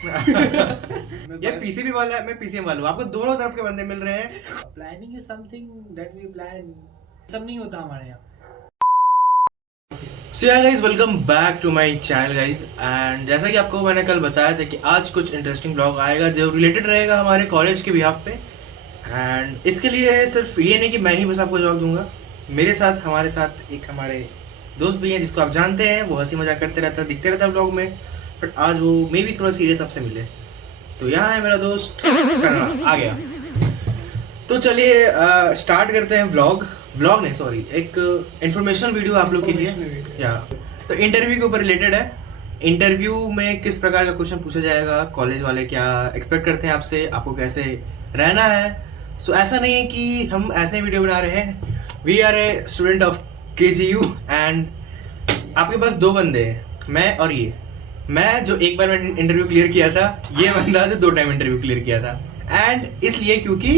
ये पीसीबी वाला है, मैं पीसीएम वाला हूँ, आपको दोनों तरफ के बंदे मिल रहे हैं। Planning is something that we plan, सब नहीं होता हमारे यहाँ। So yeah guys, welcome back to my channel guys. And जैसा कि आपको मैंने कल बताया था कि आज कुछ इंटरेस्टिंग ब्लॉग आएगा जो रिलेटेड रहेगा हमारे कॉलेज के बिहाफ पे। एंड इसके लिए सिर्फ ये नहीं कि मैं ही बस आपको जवाब दूंगा, मेरे साथ हमारे साथ एक हमारे दोस्त भी हैं जिसको आप जानते हैं, वो हंसी मजाक करते रहता है, दिखते रहता है ब्लॉग में, बट आज वो मे भी थोड़ा सीरियस आपसे मिले। तो यहाँ है मेरा दोस्त करणा, आ गया। तो चलिए स्टार्ट करते हैं व्लॉग नहीं सॉरी, एक इंफॉर्मेशनल वीडियो आप लोग के लिए। या तो इंटरव्यू के ऊपर रिलेटेड है। इंटरव्यू में किस प्रकार का क्वेश्चन पूछा जाएगा, कॉलेज वाले क्या एक्सपेक्ट करते हैं आपसे, आपको कैसे रहना है। सो ऐसा नहीं है कि हम ऐसे वीडियो बना रहे हैं, we are a student of KGU and आपके पास दो बंदे हैं, मैं और ये। मैं जो एक बार मैंने इंटरव्यू क्लियर किया था, ये बंदा जो 2 टाइम इंटरव्यू क्लियर किया था। एंड इसलिए क्योंकि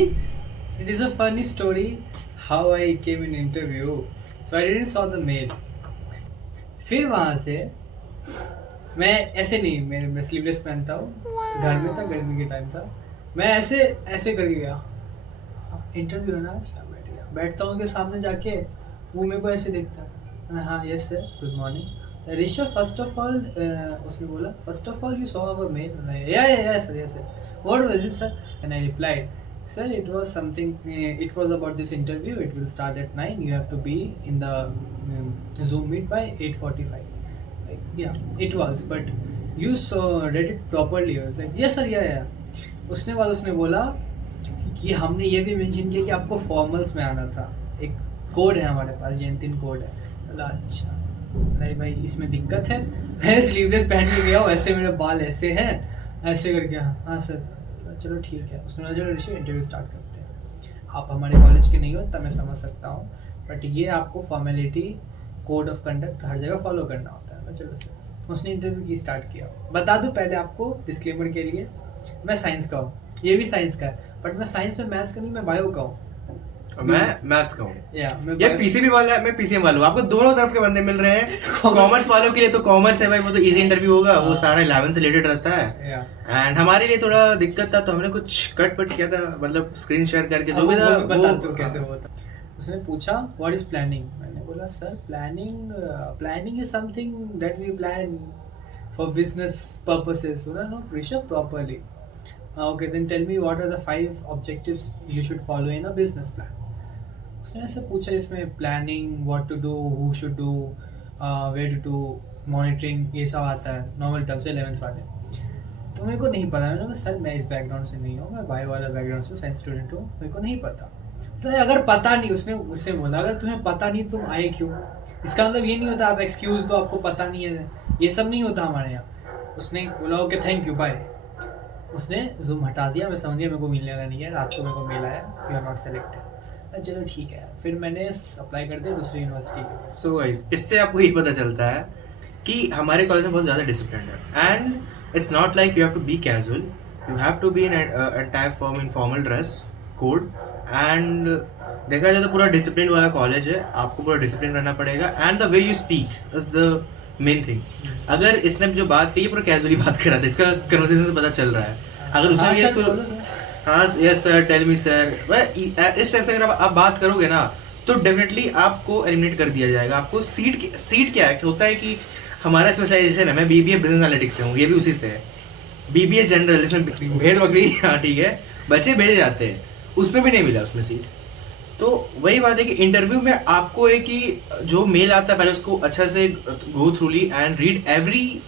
It is a funny story how I came in interview. So I didn't saw the mail. फिर वहाँ से मैं ऐसे नहीं, मैं स्लीवलेस पहनता हूँ, घर में था, गर्मी के टाइम था, मैं ऐसे ऐसे करके गया, इंटरव्यू है ना, अच्छा बैठ गया। बैठता हूँ उनके सामने जाके, वो मेरे को ऐसे देखता है, हाँ yes sir, good morning Rishabh, first of all उसने बोला, first of all you saw our mail, yeah sir yes sir, what was it sir, and I replied, sir, it was something, it was about this interview, it will start at 9, you have to be in the Zoom meet by 8:45. Like, yeah, it was, but you read it properly. I was like, yes sir, yeah. उसने बोला कि हमने ये भी mention किया कि आपको formals में आना था, एक कोड है हमारे पास, जयंतिन कोड है। बोला अच्छा, नहीं भाई इसमें दिक्कत है, मैं स्लीवलेस पहन के गया हूँ, ऐसे मेरे बाल ऐसे हैं, ऐसे करके, हाँ सर, चलो ठीक है। उसने बोला चलो ऋषि इंटरव्यू स्टार्ट करते हैं, आप हमारे कॉलेज के नहीं हो तब मैं समझ सकता हूँ, बट ये आपको फॉर्मेलिटी, कोड ऑफ कंडक्ट हर जगह फॉलो करना होता है ना। चलो सर, उसने इंटरव्यू की स्टार्ट किया। बता दूँ पहले आपको डिस्क्लेमर के लिए, मैं साइंस का हूँ, ये भी साइंस का है, बट मैं साइंस में मैथ्स का नहीं, मैं बायो का हूँ, मैं मैथ्स का हूँ। ये पीसीबी वाला है, मैं पीसीएम वाला हूँ, आपको दोनों तरफ के बंदे मिल रहे हैं। कॉमर्स वालों के लिए तो कॉमर्स है भाई, वो तो इजी इंटरव्यू होगा, वो सारा 11 से रिलेटेड रहता है। एंड हमारे लिए थोड़ा दिक्कत था, तो हमने कुछ कट किया था, मतलब स्क्रीन शेयर करके जो भी था वो कैसे हुआ था। उसने पूछा व्हाट इज प्लानिंग, मैंने बोला sir planning is something that we plan for business purposes. बोला no Rishabh, properly, okay, then tell me what are the 5 objectives you should follow in a business plan. उसने ऐसे पूछा, इसमें planning, what to do, who should do, where to do, monitoring, ये सब आता है, normal terms 11th वाले। तो मेरे को नहीं पता, मैंने कहा सर मैं इस बैकग्राउंड से नहीं हूँ, मैं बायो वाला बैकग्राउंड से साइंस स्टूडेंट हूँ, मेरे को नहीं पता। तो अगर पता नहीं, उससे बोला अगर तुम्हें पता नहीं तुम आए क्यों, इसका मतलब ये नहीं होता आप एक्सक्यूज़ दो, आपको पता नहीं है, ये सब नहीं होता हमारे यहाँ। उसने बोला ओके थैंक यू बाय, उसने जूम हटा दिया। मैं समझ गया मेरे को मिलने वाला नहीं है, रात को मेरे को मेल आया यू आर नॉट सेलेक्टेड। चलो ठीक है, फिर मैंने अप्लाई कर दिया दूसरी यूनिवर्सिटी के लिए। सो गाइस, इससे आपको ये पता चलता है कि हमारे कॉलेज में बहुत ज़्यादा डिसिप्लिन है। And it's not like you have to be casual, you have to be in entire form in formal dress code. And देखा जाए तो पूरा डिसिप्लिन वाला कॉलेज है, आपको पूरा डिसिप्लिन रहना पड़ेगा। And the way you speak is the main thing. अगर इसने जो बात की, पूरा कैजुअली बात कर रहा था, इसका कन्वर्सेशन से पता चल रहा है। अगर उसने हाँ yes sir, tell me sir, इस टाइप से अगर आप बात करोगे ना, तो डेफिनेटली आपको एलिमिनेट कर दिया जाएगा। आपको सीट क्या है, होता है कि हमारा स्पेशलाइजेशन है, मैं BBA बिजनेस एनालिटिक्स से हूँ, ये भी उसी से है, BBA जनरल, इसमें भेड़ बकरी, हाँ ठीक है, बच्चे भेजे जाते हैं, उसमें भी नहीं मिला उसमें सीट। तो वही बात है कि इंटरव्यू में आपको है कि जो मेल आता है पहले उसको अच्छा से go throughly and read every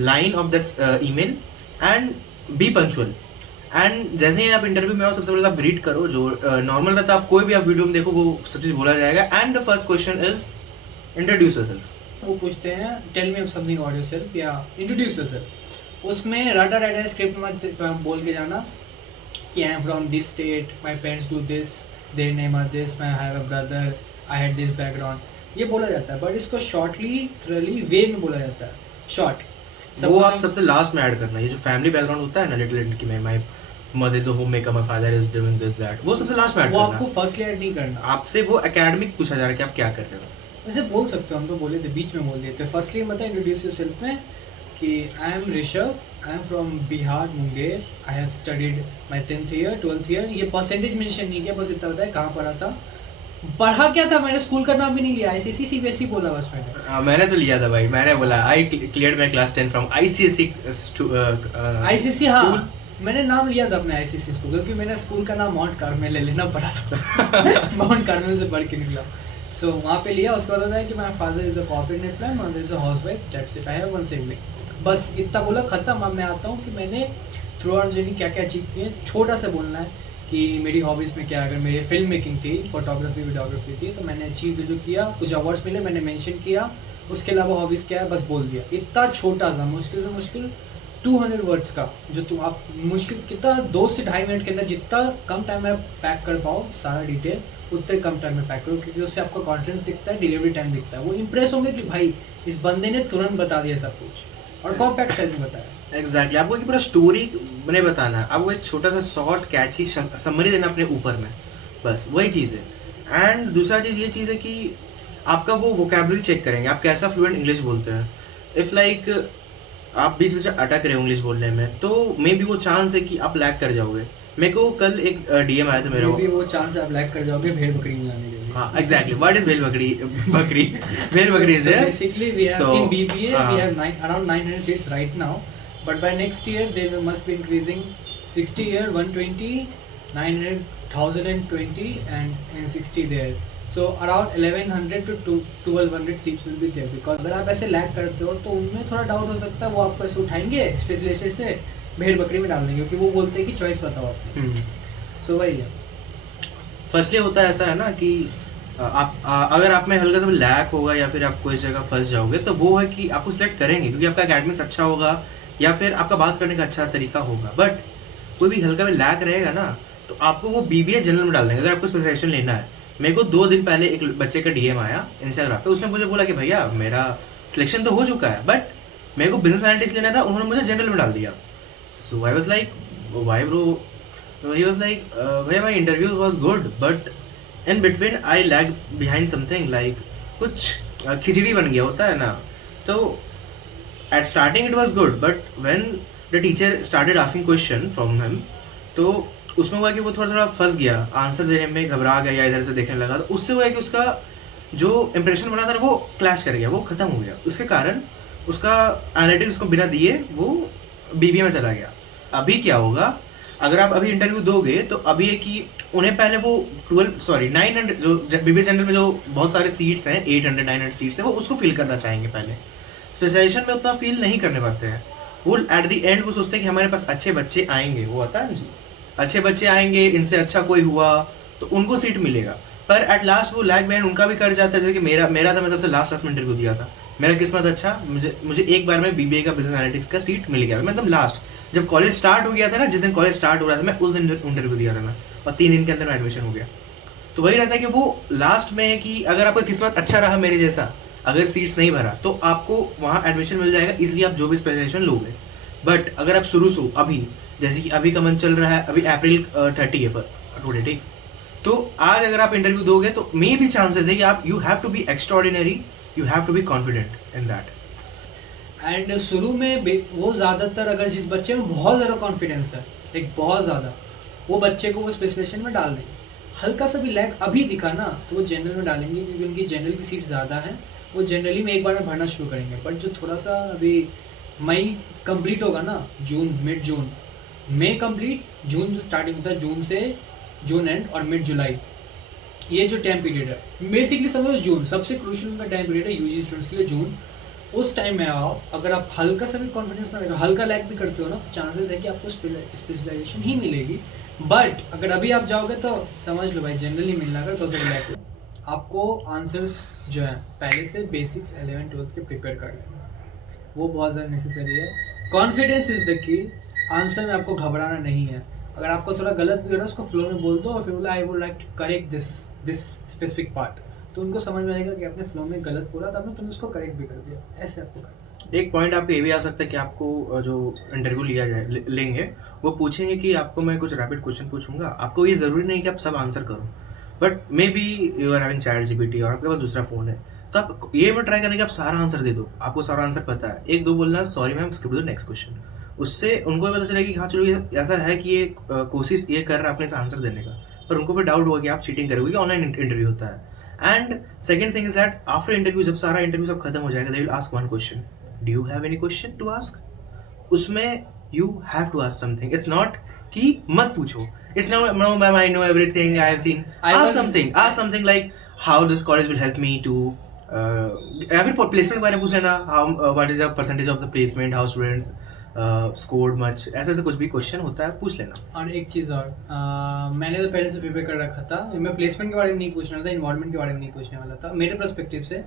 line of that email and be punctual. And जैसे ही आप इंटरव्यू में आओ, सबसे पहले आप रीड करो, जो नॉर्मल रहता है, आप कोई भी आप वीडियो में देखो वो सब चीज़ बोला जाएगा। And the first question is introduce yourself. वो पूछते हैं tell me something about yourself या इंट्रोड्यूस योरसेल्फ। उसमें राटा स्क्रिप्ट में बोल के जाना कि I am from this state, my parents do this, their name are this, I have a brother, I had this background, ये बोला जाता है। बट इसको शॉर्टली थ्रली वे में बोला जाता है, शॉर्ट। वो आप सबसे लास्ट में ऐड करना, ये जो फैमिली बैकग्राउंड होता है ना, लिटिल की my mother is a homemaker, my father is doing this that, वो सबसे लास्ट में ऐड करना। वो आपको फर्स्टली ऐड नहीं करना, आपसे वो एकेडमिक पूछा जा रहा है कि आप क्या कर रहे हो। वैसे बोल सकते हो, हम तो बोले थे, बीच में बोल दिए थे। फर्स्टली मतलब इंट्रोड्यूस योरसेल्फ में कि I M Rishabh, I am from Bihar Munger. I have studied my 10th year 12th year. ये परसेंटेज मेंशन नहीं किया, बस इतना बताया कहाँ पढ़ा था। पढ़ा क्या था, मैंने स्कूल का नाम भी नहीं लिया, ICSE CBSE बोला बस मैंने। मैंने तो लिया था भाई, मैंने बोला आई cleared my class 10 from ICSE ICSE, हाँ मैंने नाम लिया था अपने ICSE स्कूल, क्योंकि मैंने स्कूल का नाम माउंट कार्मेल ले लेना पड़ा था। माउंट कार्मेल से पढ़ के निकला। सो वहाँ पे लिया। उसके बाद होता है कि my father is a corporate employ, mother is a housewife, that's it, I have one sibling. बस इतना बोला, खत्म। अब मैं आता हूँ कि मैंने थ्रू आउट जर्नी क्या क्या अचीव किए। छोटा सा बोलना है कि मेरी हॉबीज़ में क्या, अगर मेरी फिल्म मेकिंग थी, फोटोग्राफी वीडियोग्राफी थी, तो मैंने अचीव जो जो किया, कुछ अवार्ड्स मिले मैंने मेंशन किया। उसके अलावा हॉबीज़ क्या है बस बोल दिया। इतना छोटा सा, मुश्किल से मुश्किल 200 वर्ड्स का, जो तुम आप मुश्किल कितना 2 से 2.5 मिनट के अंदर जितना कम टाइम में पैक कर पाओ सारा डिटेल, उतने कम टाइम में पैक करो, क्योंकि उससे आपका कॉन्फिडेंस दिखता है, डिलीवरी टाइम दिखता है। वो इंप्रेस होंगे कि भाई इस बंदे ने तुरंत बता दिया सब कुछ, और कॉम्पैक्ट साइज में बताया। एग्जैक्टली, आपको कि पूरा स्टोरी नहीं बताना है, आपको एक छोटा सा शॉर्ट कैची समरी देना अपने ऊपर में, बस वही चीज़ है। एंड दूसरा चीज़ ये चीज़ है कि आपका वो वोकेबलरी चेक करेंगे, आप कैसा फ्लुएंट इंग्लिश बोलते हैं। इफ़ लाइक आप बीच बीच में अटक रहे हो इंग्लिश बोलने में, तो मे बी वो चांस है कि आप लैग कर जाओगे। मेरे को कल एक DM आया था मेरा, भी वो चांस आप लैग कर जाओगे भेड़ बकरी मिलाने के लिए। हाँ एग्जैक्टली, व्हाट इज भेड़ बकरी? बकरी, भेड़ बकरी is basically we have in BBA we have around 900 seats right now, but by next year they must be increasing 60 here 120 900 1020 and 60 there, so around 1100 to 1200 seats will be there, because अगर आप ऐसे lag करते हो तो उनमें थोड़ा doubt हो सकता है, वो आपको ऐसे उठाएंगे स्पेशलाइजेशन से भेड़ बकरी में डाल देंगे, क्योंकि वो बोलते हैं कि चॉइस बताओ आप। सो वही है। फर्स्टली होता है ऐसा है ना कि अगर आप में हल्का सा लैक होगा या फिर आप कोई जगह फंस जाओगे, तो वो है कि आपको सिलेक्ट करेंगे क्योंकि आपका एकेडमिक्स अच्छा होगा या फिर आपका बात करने का अच्छा तरीका होगा। बट कोई भी हल्का में लैक रहेगा ना, तो आपको वो BBA जनरल में डाल देंगे अगर आपको स्पेशलाइजेशन लेना है। मेरे को 2 दिन पहले एक बच्चे का DM आया इंस्टाग्राम पे, उसने मुझे बोला कि भैया मेरा सिलेक्शन तो हो चुका है, बट मेरे को बिजनेस एनालिटिक्स लेना था, उन्होंने मुझे जनरल में डाल दिया। So I was like why bro? He was like भैया my interview was good, but in between I lag behind something, like कुछ खिचड़ी बन गया होता है ना। तो at starting it was good, but when the teacher started asking question from him, तो उसमें हुआ कि वो थोड़ा थोड़ा फंस गया, आंसर देने में घबरा गया या इधर से देखने लगा, तो उससे हुआ कि उसका जो इंप्रेशन बना था वो क्लैश कर गया, वो खत्म हो गया। उसके कारण उसका एनालिटिक्स को बिना दिए वो BBA में चला गया। अभी क्या होगा, अगर आप अभी इंटरव्यू दोगे तो अभी है कि उन्हें पहले वो 900 जो BBA जनरल में जो बहुत सारे सीट्स हैं, 800-900 सीट्स हैं, वो उसको फिल करना चाहेंगे पहले। स्पेशलाइजेशन में उतना फील नहीं करने पाते हैं वो। एट द एंड वो सोचते हैं कि हमारे पास अच्छे बच्चे आएंगे, वो आता है ना जी, अच्छे बच्चे आएंगे, इनसे अच्छा कोई हुआ तो उनको सीट मिलेगा। पर एट लास्ट वो लैग बैंड उनका भी कर जाता है। जैसे कि मेरा था, मैं सबसे लास्ट में इंटरव्यू दिया था, मेरा किस्मत अच्छा, मुझे एक बार में BBA का बिजनेस एनालिटिक्स का सीट मिल गया था। मैं एकदम लास्ट, जब कॉलेज स्टार्ट हो गया था ना, जिस दिन कॉलेज स्टार्ट हो रहा था, मैं उस दिन इंटरव्यू दिया था मैं, और 3 दिन के अंदर एडमिशन हो गया। तो वही रहता है कि वो लास्ट में है कि अगर आपका किस्मत अच्छा रहा मेरे जैसा, अगर सीट्स नहीं भरा तो आपको वहाँ एडमिशन मिल जाएगा, इसलिए आप जो भी स्पेशलाइजेशन लोगे। बट अगर आप शुरू से अभी, जैसे कि अभी का मंथ चल रहा है, अभी अप्रैल 30 है पर टुडे, ठीक, तो आज अगर आप इंटरव्यू दोगे तो मे भी चांसेस है कि आप you have to be extraordinary, you have to be confident in that. And शुरू में वो ज़्यादातर, अगर जिस बच्चे में बहुत ज़्यादा कॉन्फिडेंस है, एक बहुत ज़्यादा, वो बच्चे को वो स्पेशलाइजेशन में डाल देंगे। हल्का सा भी लैग अभी दिखा ना तो वो जनरल में डालेंगे, क्योंकि उनकी जनरल की सीट ज़्यादा है, वो जनरली में एक बार में भरना शुरू करेंगे। बट जो थोड़ा सा अभी मई कंप्लीट होगा ना, जून, मिड जून, मई कंप्लीट, जून जो स्टार्टिंग होता है, जून से जून एंड और मिड जुलाई, ये जो टाइम पीरियड है, बेसिकली समझो जून सबसे क्रूशियल उनका टाइम पीरियड है UG स्टूडेंट्स के लिए, जून। उस टाइम में आओ, अगर आप हल्का सा भी कॉन्फिडेंस में हल्का लैग भी करते हो ना, तो चांसेस है कि आपको स्पेशलाइजेशन ही मिलेगी। बट अगर अभी आप जाओगे तो समझ लो भाई जनरली मिलना कर तो सब लैग। आपको आंसर्स जो है पहले से बेसिक्स 11th 12th के प्रिपेयर कर लेना, वो बहुत ज़्यादा नेसेसरी है। Confidence is the key, answer में आपको घबराना नहीं है। अगर आपको थोड़ा गलत भी हो रहा है उसको फ्लो में बोल दो, और फिर बोला I would like to correct this specific part, तो उनको समझ में आएगा कि आपने फ्लो में गलत बोला था, तुमने उसको करेक्ट भी कर दिया। ऐसे आपको करना। एक पॉइंट आपको ये भी आ सकता है कि आपको जो इंटरव्यू लिया जाए लेंगे, वो पूछेंगे कि आपको मैं कुछ रैपिड क्वेश्चन पूछूंगा, आपको ये ज़रूरी नहीं कि आप सब आंसर करो, but maybe you are having ChatGPT और आपके पास दूसरा फ़ोन है, तो आप ये मत ट्राई करें कि आप सारा आंसर दे दो, आपको सारा आंसर पता है। 1-2 बोलना sorry ma'am, skip to the next question, उससे उनको भी पता चलेगा कि हाँ चलो ये ऐसा है कि ये कोशिश ये कर रहा है अपने से आंसर देने का, पर उनको फिर डाउट होगा कि आप चीटिंग करोगे, ऑनलाइन इंटरव्यू होता है। And second thing is that after interview, जब सारा इंटरव्यू सब खत्म हो जाएगा, they will ask one question, do you have any question to ask. उसमें you have to ask something, it's not कि मत पूछो, it's no ma'am I know everything I have seen, ask something like how this college will help me to, या फिर placement के बारे में पूछ लेना, how what is the percentage of the placement, how students scored much, ऐसे ऐसे कुछ भी क्वेश्चन होता है पूछ लेना। और एक चीज़ और, मैंने तो पहले से प्रिपेयर कर रखा था, मैं प्लेसमेंट के बारे में नहीं पूछने वाला था, इन्वायरमेंट के बारे में नहीं पूछने वाला था। मेरे पर्सपेक्टिव से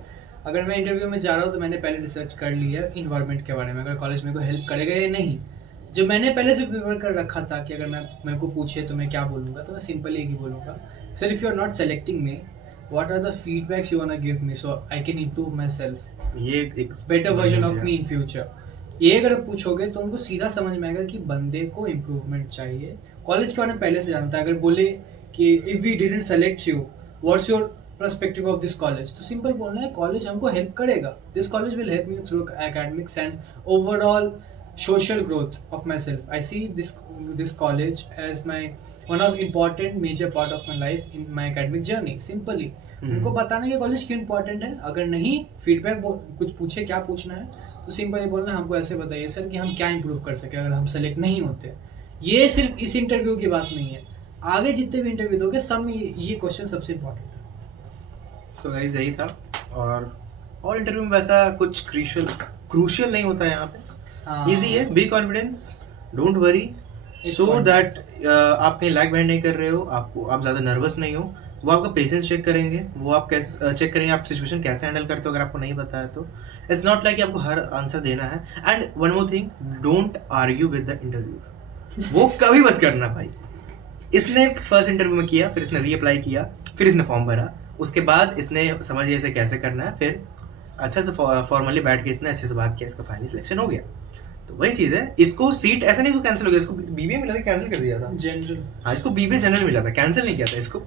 अगर मैं इंटरव्यू में जा रहा हूँ तो मैंने पहले रिसर्च कर ली है इन्वायरमेंट के बारे में, अगर कॉलेज मेरे को हेल्प करेगा या नहीं। जो मैंने पहले से प्रिपेयर कर रखा था कि अगर मेरे को पूछे तो मैं क्या बोलूँगा, तो मैं सिंपल एक ही बोलूँगा, sir if you are not selecting me, what are the feedbacks you want to give me so I can improve myself, ये एक better version of me in future. ये अगर आप पूछोगे तो उनको सीधा समझ में आएगा कि बंदे को इम्प्रूवमेंट चाहिए। कॉलेज के बारे में पहले से जानता है, अगर बोले कि if we didn't select you what's your perspective of this college, तो सिंपल बोलना है कॉलेज हमको हेल्प करेगा, this college will help me through academics and overall social growth of myself. I see this college as my one of important major part of my life in my academic journey. Simply उनको बताना कि college क्यों important है। अगर नहीं feedback कुछ पूछे क्या पूछना है तो सिंपली बोलना हमको ऐसे बताइए सर कि हम क्या इंप्रूव कर सके अगर हम सेलेक्ट नहीं होते। ये सिर्फ इस इंटरव्यू की बात नहीं है, आगे जितने भी इंटरव्यू दोगे सब में ये क्वेश्चन सबसे इंपॉर्टेंट है। सो गाइस यही था, और इंटरव्यू में वैसा कुछ क्रूशियल नहीं होता है यहाँ पे, इजी है, be confidence, don't worry, so that आप कहीं लैग बैंड नहीं कर रहे हो, आप ज़्यादा नर्वस नहीं हो। वो आपका पेशेंस चेक करेंगे, वो आप कैसे चेक करेंगे आप सिचुएशन कैसे हैंडल करते हो, अगर आपको नहीं पता है तो इट्स नॉट लाइक आपको हर आंसर देना है। And one more thing, don't argue with the interview, वो कभी मत करना भाई। इसने फर्स्ट इंटरव्यू में किया, फिर इसने रीअप्लाई किया, फिर इसने फॉर्म भरा, उसके बाद इसने समझिए इसे कैसे करना है, फिर अच्छा से फॉर्मली बैठ के इसने अच्छे से बात किया, इसका फाइनली सिलेक्शन हो गया। तो वही चीज़ है, इसको सीट ऐसा नहीं इसको कैंसिल हो गया, इसको बीबीए मिला था कैंसिल कर दिया था जनरल, हाँ इसको बीबीए जनरल मिला था, कैंसिल नहीं किया था इसको,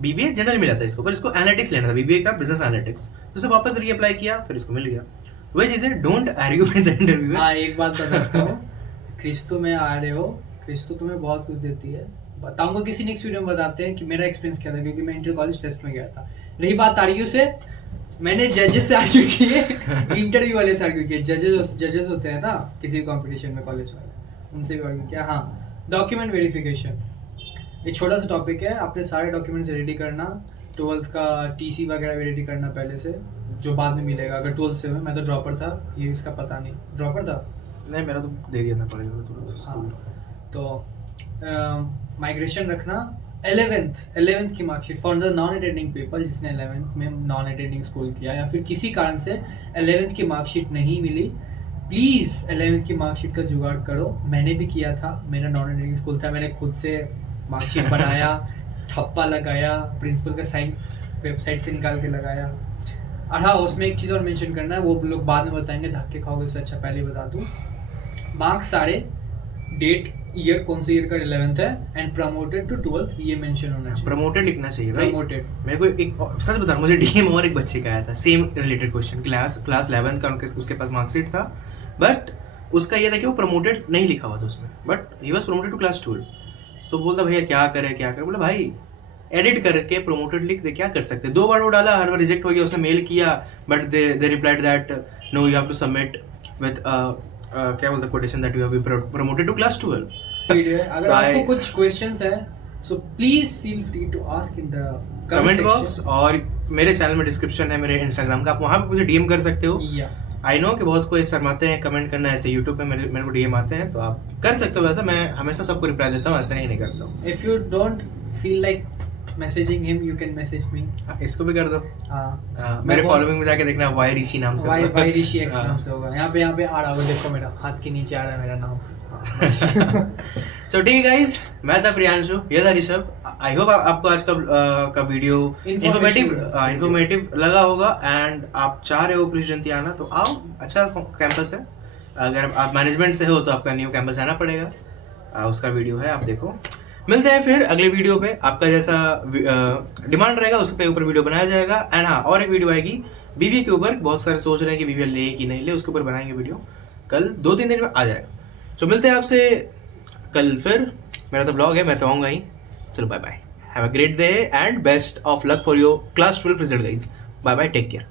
बीबीए जनरल मिला था इसको, पर इसको एनालिटिक्स लेना था, बीबीए का बिजनेस एनालिटिक्स, तो उसे वापस रीअप्लाई किया, फिर इसको मिल गया। वही चीज़ है, don't argue with the interview. हाँ एक बात बताता हूँ, क्रिस्तो में आ रहे हो, क्रिस्तो तुम्हें बहुत कुछ देती है, बताऊंगा किसी नेक्स्ट वीडियो में बताते हैं कि मेरा एक्सपीरियंस क्या था, क्योंकि मैं इंटर कॉलेज फेस्ट में गया था। रही बात आर्ग्यू से, मैंने जजेस से आर्ग्यू किए, इंटरव्यू वाले से आर्ग्यू किए, जजेस होते हैं ना किसी कंपटीशन में कॉलेज में, उनसे भी आर्ग्यू किया। हाँ डॉक्यूमेंट वेरिफिकेशन, एक छोटा सा टॉपिक है, अपने सारे डॉक्यूमेंट्स रेडी करना, 12th का टीसी वगैरह भी रेडी करना पहले से, जो बाद में मिलेगा अगर 12th से हुए। मैं तो ड्रॉपर था, ये इसका पता नहीं, ड्रॉपर था नहीं मेरा तो दे दिया था कॉलेज में स्कूल। तो माइग्रेशन रखना, 11th की marksheet for the non attending people, जिसने 11th में नॉन अटेंडिंग स्कूल किया या फिर किसी कारण से 11th की मार्कशीट नहीं मिली, प्लीज़ 11th की मार्कशीट का जुगाड़ करो। मैंने भी किया था, मेरा नॉन अटेंडिंग स्कूल था, मैंने खुद से मार्कशीट बनाया, ठप्पा लगाया, प्रिंसिपल का साइन वेबसाइट से निकाल के लगाया। और हाँ उसमें एक चीज़ और मेंशन करना है, वो लोग बाद में बताएंगे, धक्के खाओगे उससे अच्छा पहले बता दूँ, मार्क्स सारे डेट ईयर कौन से ईयर का 11th है एंड प्रमोटेड टू 12th ये मेंशन होना चाहिए, प्रमोटेड लिखना चाहिए भाई। प्रमोटेड। मेरे को एक सच बता, मुझे डीएम और एक बच्चे का आया था same related question, class 11th का उसके पास मार्कशीट था, बट उसका ये था कि वो प्रमोटेड नहीं लिखा हुआ था उसमें, but he was promoted to class 12। So बोलता भैया क्या करे, बोला भाई एडिट करके प्रमोटेड लिख दे, क्या कर सकते, 2 बार वो डाला, हर बार रिजेक्ट हो गया, उसने मेल किया but they replied that no you have to submit with क्या बोलते quotation that you have been promoted to class 12। अगर आपको कुछ क्वेश्चंस है so please feel free to ask in the comment box, और मेरे चैनल में डिस्क्रिप्शन है मेरे इंस्टाग्राम का, आप वहाँ पे मुझे डीएम कर सकते हो। आई नो कि बहुत कोई शर्माते हैं कमेंट करना, ऐसे यूट्यूब पे मेरे को डीएम आते हैं, तो आप कर सकते हो, वैसा मैं हमेशा सबको रिप्लाई देता हूँ, ऐसा नहीं करता हूँ। If you don't feel like messaging him you can message me, इसको भी कर दो। हाँ मेरे फॉलोइंग में जाके देखना, वाई ऋषि नाम से, वाई ऋषि एक्स नाम से होगा, यहाँ पे आ रहा है, देखो मेरा हाथ के नीचे आ रहा है मेरा नाम। तो ठीक है गाइस, मैं था प्रियांशु, ये था ऋषभ। आई होप आपको आज का वीडियो इन्फॉर्मेटिव लगा होगा, एंड आप चाह रहे हो प्रिंस जयंती आना तो आओ, अच्छा कैंपस है, अगर आप मैनेजमेंट से हो तो आपका न्यू कैंपस आना पड़ेगा, उसका वीडियो है, आप देखो। मिलते हैं फिर अगले वीडियो पे, आपका जैसा डिमांड रहेगा उसके ऊपर वीडियो बनाया जाएगा। एंड हाँ और एक वीडियो आएगी बीबीए के ऊपर, बहुत सारे सोच रहे हैं कि बीबीए ले कि नहीं ले, उसके ऊपर बनाएंगे वीडियो, कल 2-3 दिन में आ जाएगा। तो मिलते हैं आपसे कल फिर। मेरा तो ब्लॉग है, मैं तो आऊँगा ही। चलो bye bye, have a great day and best of luck for your class 12 result guys. Bye bye, take care.